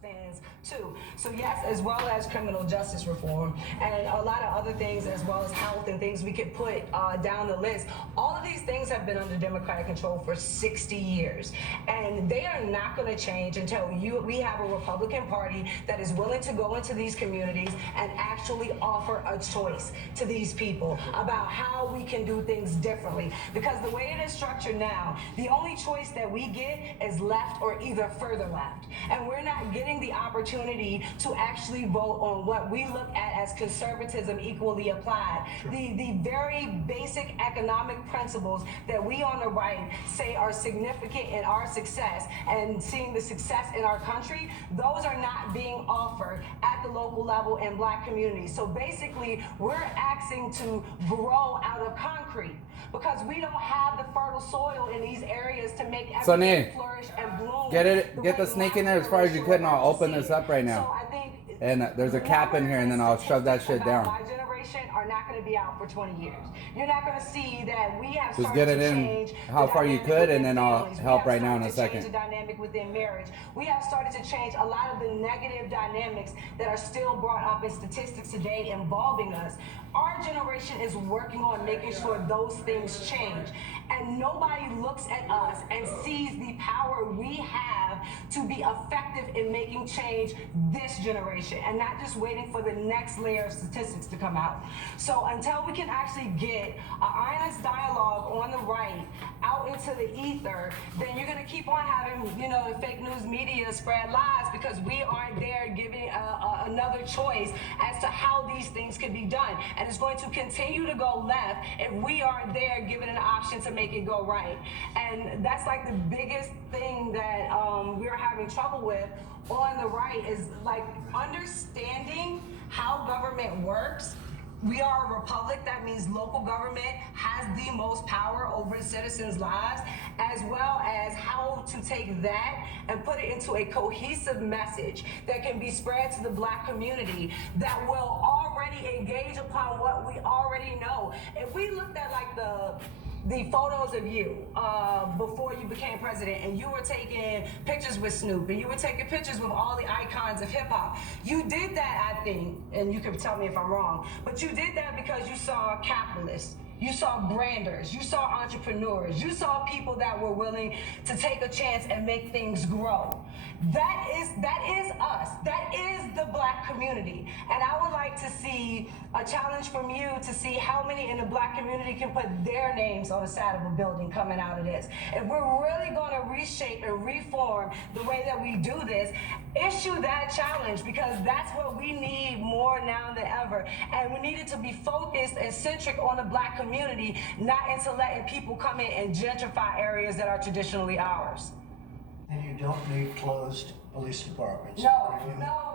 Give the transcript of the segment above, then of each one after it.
Stands too. So yes, as well as criminal justice reform and a lot of other things, as well as health and things we could put down the list. All of these things have been under Democratic control for 60 years, and they are not going to change until we have a Republican Party that is willing to go into these communities and actually offer a choice to these people about how we can do things differently. Because the way it is structured now, the only choice that we get is left or either further left, and we're not getting the opportunity to actually vote on what we look at as conservatism equally applied. Sure. The very basic economic principles that we on the right say are significant in our success and seeing the success in our country, those are not being offered at the local level in Black communities. So basically, we're asking to grow out of concrete because we don't have the fertile soil in these areas to make everything flourish and bloom. Get the snake in there as far as you could, and I'll open this up right now. So I think, and there's a cap in here, and then I'll shove that shit down. My generation are not going to be out for 20 years. You're not going to see that we have just get it in how far you could, and then I'll help right now in a second. The dynamic within marriage. We have started to change a lot of the negative dynamics that are still brought up in statistics today involving us. Our generation is working on making sure those things change. And nobody looks at us and sees the power we have to be effective in making change this generation and not just waiting for the next layer of statistics to come out. So until we can actually get an honest dialogue on the right out into the ether, then you're going to keep on having, the fake news media spread lies because we aren't there giving another choice as to how these things can be done. And it's going to continue to go left if we aren't there giving an option to make it go right. And that's like the biggest thing that we're having trouble with on the right is like understanding how government works. We are a republic. That means local government has the most power over citizens' lives, as well as how to take that and put it into a cohesive message that can be spread to the Black community that will already engage upon what we already know. If we looked at like the photos of you before you became president, and you were taking pictures with Snoop, and you were taking pictures with all the icons of hip hop. You did that, I think, and you can tell me if I'm wrong, but you did that because you saw capitalists. You saw branders, you saw entrepreneurs, you saw people that were willing to take a chance and make things grow. That is us. That is the Black community. And I would like to see a challenge from you to see how many in the Black community can put their names on the side of a building coming out of this. If we're really going to reshape and reform the way that we do this, issue that challenge, because that's what we need more now than ever. And we need it to be focused and centric on the Black community, not into letting people come in and gentrify areas that are traditionally ours. And you don't need closed police departments. No,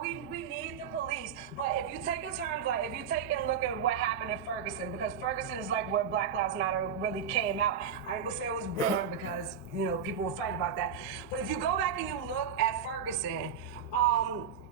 we need the police. But if you take and look at what happened in Ferguson, because Ferguson is like where Black Lives Matter really came out. I ain't gonna say it was born because, people were fighting about that. But if you go back and you look at Ferguson,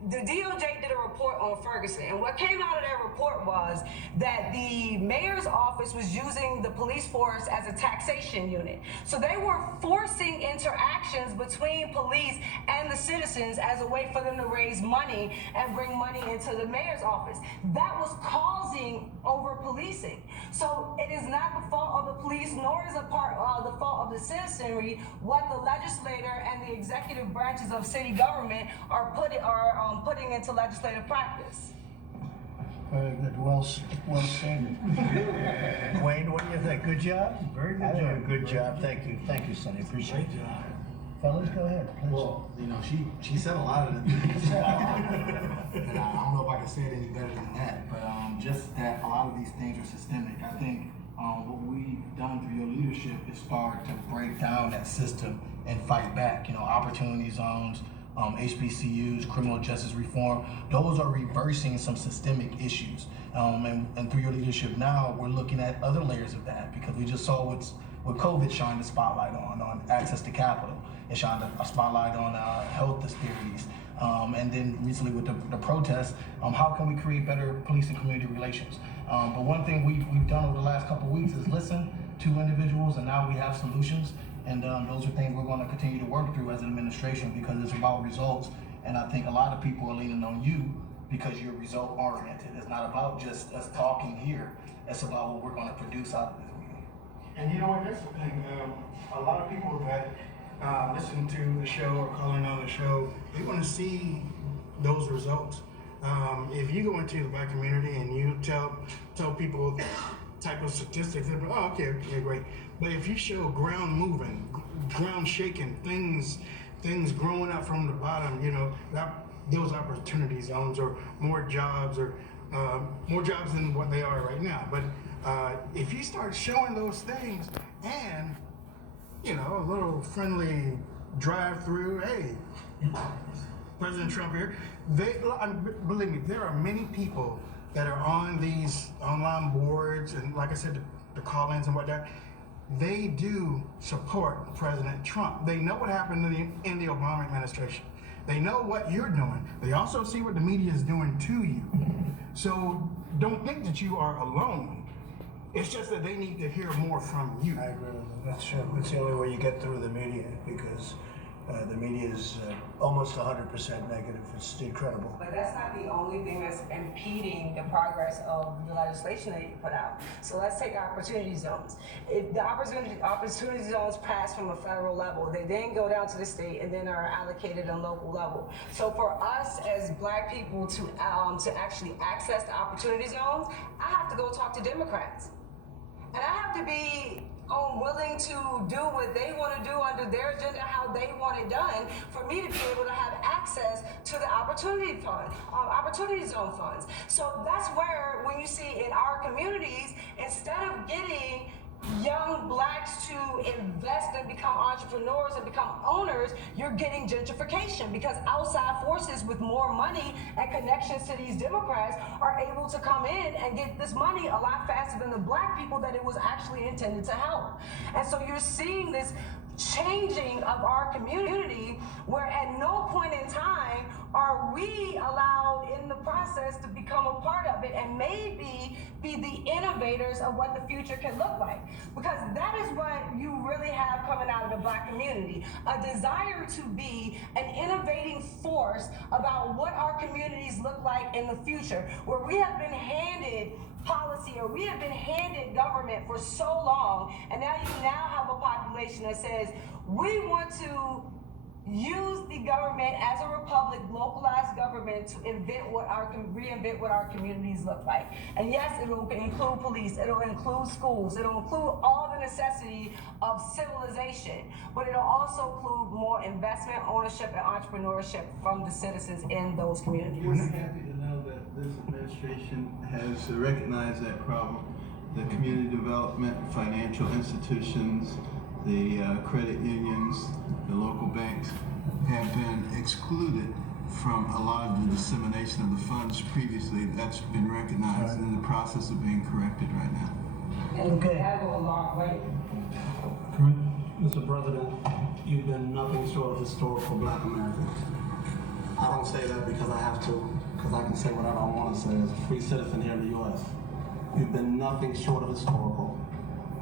the DOJ did a report on Ferguson, and what came out of that report was that the mayor's office was using the police force as a taxation unit. So they were forcing interactions between police and the citizens as a way for them to raise money and bring money into the mayor's office. That was causing over-policing. So it is not the fault of the police, nor is it the fault of the citizenry, what the legislator and the executive branches of city government are putting into legislative practice. Very good. Well stated. Wayne, what do you think? Good job? Very good job. Good job. Thank you, Sonny. Appreciate it. Fellas, go ahead, please. Well, she said a lot of the things. And I don't know if I can say it any better than that, but just that a lot of these things are systemic. I think what we've done through your leadership is start to break down that system and fight back. Opportunity zones, HBCUs, criminal justice reform, those are reversing some systemic issues. And through your leadership now, we're looking at other layers of that, because we just saw what COVID shined the spotlight on access to capital. It shined a spotlight on health disparities. And then recently with the protests, how can we create better police and community relations? But one thing we've done over the last couple of weeks is listen to individuals, and now we have solutions. And those are things we're going to continue to work through as an administration, because it's about results And I think a lot of people are leaning on you because you're result oriented. It's not about just us talking here. It's about what we're going to produce out of this meeting. And you know what, that's the thing. A lot of people that listen to the show or calling on the show, they want to see those results. If you go into the black community and you tell people type of statistics, they'll be, oh, okay, great. But if you show ground moving, ground shaking, things growing up from the bottom, you know, those opportunity zones or more jobs than what they are right now. But if you start showing those things and, you know, a little friendly drive-through, hey, President Trump here, believe me, there are many people that are on these online boards and, like I said, the call-ins and whatnot. They do support President Trump. They know what happened in the Obama administration. They know what you're doing. They also see what the media is doing to you. So don't think that you are alone. It's just that they need to hear more from you. I agree with them. That's true. It's the only way you get through the media, because the media is almost 100% negative. It's incredible. But that's not the only thing that's impeding the progress of the legislation that you put out. So let's take opportunity zones. If the opportunity zones pass from a federal level, they then go down to the state and then are allocated on local level. So for us as black people to actually access the opportunity zones, I have to go talk to Democrats. And I have to be willing to do what they want to do under their agenda, how they want it done, for me to be able to have access to the opportunity zone funds. So that's where, when you see in our communities, instead of getting young blacks to invest and become entrepreneurs and become owners, you're getting gentrification, because outside forces with more money and connections to these Democrats are able to come in and get this money a lot faster than the black people that it was actually intended to help. And so you're seeing this changing of our community, where at no point in time are we allowed in the process to become a part of it and maybe be the innovators of what the future can look like. Because that is what you really have coming out of the black community, a desire to be an innovating force about what our communities look like in the future, where we have been handed policy, or we have been handed government for so long, and now you have a population that says we want to use the government as a republic, localized government, to reinvent what our communities look like. And yes, it will include police, it'll include schools, it'll include all the necessity of civilization, but it'll also include more investment, ownership, and entrepreneurship from the citizens in those communities. We're happy to know that this administration has recognized that problem. The community development, financial institutions, the credit unions, the local banks have been excluded from a lot of the dissemination of the funds previously. That's been recognized and in the process of being corrected right now. And that go a long way. Mr. President, you've been nothing short of historical black Americans. I don't say that because I have to, because I can say what I don't want to say as a free citizen here in the U.S. You've been nothing short of historical.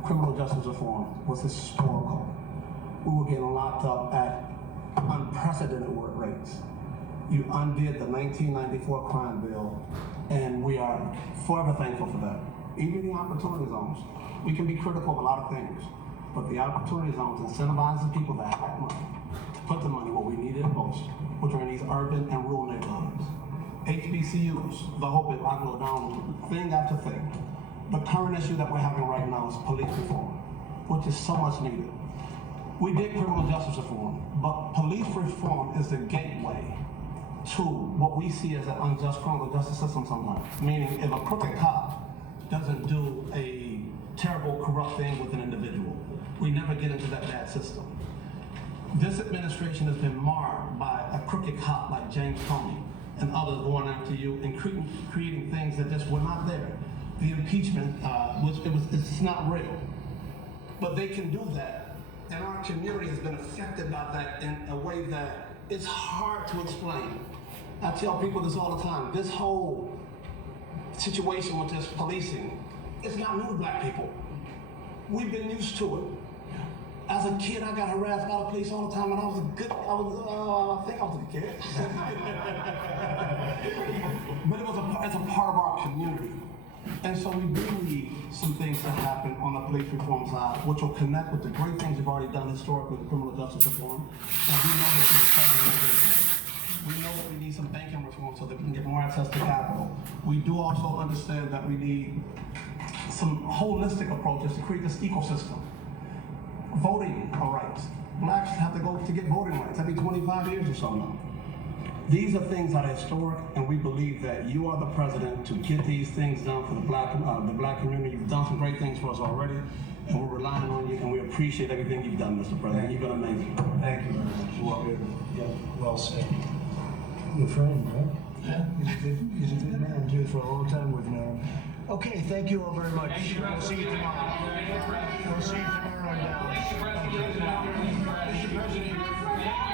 Criminal justice reform was historical. We were getting locked up at unprecedented rates. You undid the 1994 crime bill, and we are forever thankful for that. Even the opportunity zones. We can be critical of a lot of things, but the opportunity zones incentivize the people that have money to put the money where we need it most, which are in these urban and rural neighborhoods. HBCUs, the hope is I go down thing after thing. The current issue that we're having right now is police reform, which is so much needed. We did criminal justice reform, but police reform is the gateway to what we see as an unjust criminal justice system sometimes. Meaning, if a crooked cop doesn't do a terrible, corrupt thing with an individual, we never get into that bad system. This administration has been marred by a crooked cop like James Comey and others going after you and creating things that just were not there. The impeachment, it's not real. But they can do that, and our community has been affected by that in a way that it's hard to explain. I tell people this all the time. This whole situation with this policing, it's not new to black people. We've been used to it. As a kid, I got harassed by the police all the time, and I think I was a good kid. But it's a part of our community. And so we do need some things to happen on the police reform side, which will connect with the great things we've already done historically with criminal justice reform. And we know that through the president, we know that we need some banking reform so that we can get more access to capital. We do also understand that we need some holistic approaches to create this ecosystem. Voting rights. Blacks have to go to get voting rights every 25 years or so now. These are things that are historic, and we believe that you are the president to get these things done for the black community. You've done some great things for us already, and we're relying on you, and we appreciate everything you've done, Mr. President. You've been amazing. Thank you very much. Well said. Your friend, right? Yeah. He's a good man, too, for a long time we've known him. Okay, thank you all very much. We'll see you tomorrow. We'll see you tomorrow in Dallas. Mr. President.